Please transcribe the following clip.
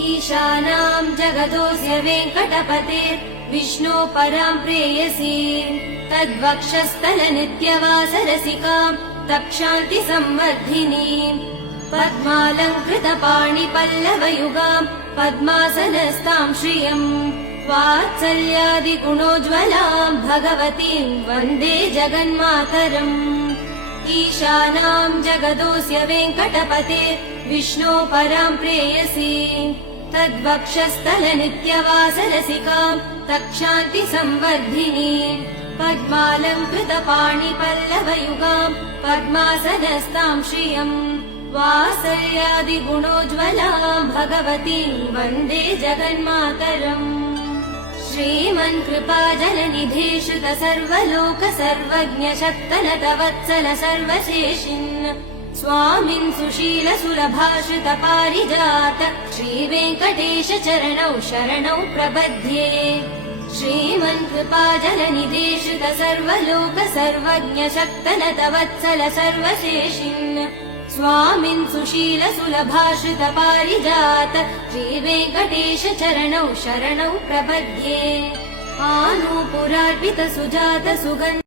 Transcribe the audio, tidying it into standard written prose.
ईशानां जगदोऽस्य वेङ्कटपतेर् विष्णो परां प्रेयसी तद्वक्षस्थलनित्यवासरसिकां तक्षान्ति संवर्धिनीं पद्मालङ्कृतपाणिपल्लवयुगां पद्मासनस्तां श्रियम् वात्सल्यादिगुणोज्ज्वलां भगवतीं वन्दे जगन्मातरम् ईशानां जगदोऽस्य वेङ्कटपतेर् विष्णो परां प्रेयसी तद्वक्षस्थलनित्यवासरसिकां तक्षान्ति संवर्धिनीं पद्मालङ्कृतपाणिपल्लवयुगां पद्मासनस्तां श्रियम् वात्सल्यादिगुणोज्ज्वलां भगवतीं वन्दे जगन्मातरम् श्रीमन्कृपाजलनिधे श्रुत सर्वलोक सर्वज्ञ शक्तनत वत्सल सर्वशेषिन् स्वामिन् सुशील सुलभाश्रित पारिजात श्रीवेङ्कटेश चरणौ शरणौ प्रपद्ये श्रीमन्कृपाजलनिधे श्रुत सर्वलोक सर्वज्ञ शक्तनत वत्सल सर्वशेषिन् स्वामिन् सुशील सुलभाश्रित पारिजात श्रीवेङ्कटेश चरणौ शरणौ प्रपद्ये आनूपुरार्पित सुजात सुगन्ध